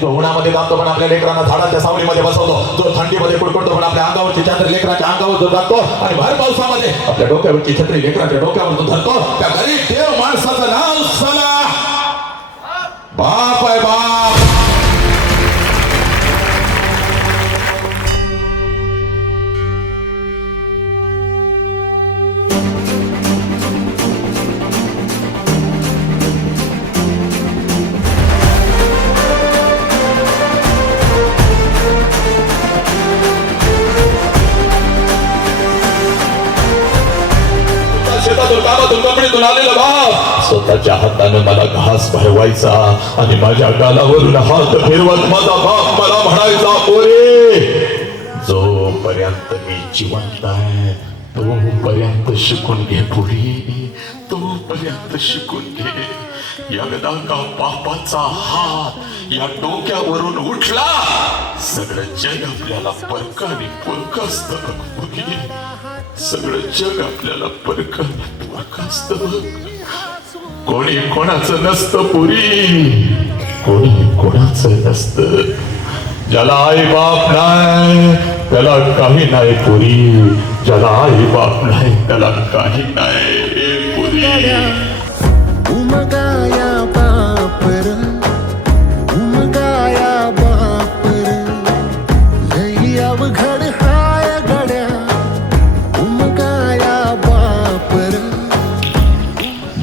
जो उन्हामध्ये जातो पण आपल्या लेकरांना झाडाच्या सावलीमध्ये बसवतो, जो थंडीमध्ये कुडकुडतो पण आपल्या अंगावरची छत्री लेकराच्या अंगावर जो जातो आणि भर पावसामध्ये आपल्या डोक्यावरची छत्री लेकराच्या डोक्यावर जो धरतो, त्या गरीब देव माणसाचं नाव सला बाप आहे बाप. शेतातून कामातून कपडीतून आलेला बाप स्वतःच्या हाताने मला घास भरवायचा आणि माझ्या गालावरून हात फिरवत माझा बाप मला म्हणायचा, पोरे जोपर्यंत मी जिवंत आहे तोपर्यंत शिकून घे पोरी, तोपर्यंत शिकून घे. एकदा का बापाचा हात या डोक्यावरून उठला सगळं जग आपल्याला परकाने पुरक असतं. सगळं जग आपल्याला परकाने पुरक असतं. कोणी कोणाचं नसतं पुरी, कोणी कोणाचं नसतं. ज्याला आई बाप नाही त्याला काही नाही पुरी, ज्याला आई बाप नाही त्याला काही नाही पुरी. उमगाया बापर, उमगाया बापर, लई अवघड हाय गड्या, उमगाया बापर.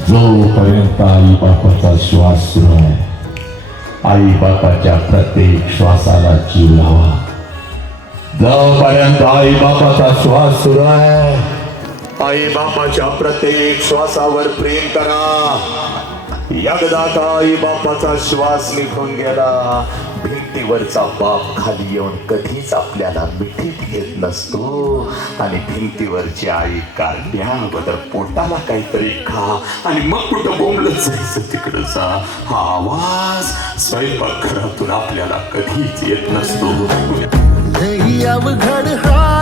जोपर्यंत आई बापाचा श्वास सुरू आहे, आई बापाच्या प्रत्येक श्वासाला जीव लावा. जोपर्यंत आई बापाचा श्वास सुरू आहे, आई बापाच्या प्रत्येक श्वासावर प्रेम करा. एकदा का आई बापाचा श्वास निघून गेला, भिंतीवरचा बाप खाली येऊन कधीच आपल्याला मिठीत घेत नसतो. आणि भिंतीवरची आई काढल्याबद्दल पोटाला काहीतरी खा आणि मग कुठं बोंबलत जायचं तिकडं जा, हा आवाज स्वयंपाकघरातून आपल्याला कधीच येत नसतो. लई अवघड हाय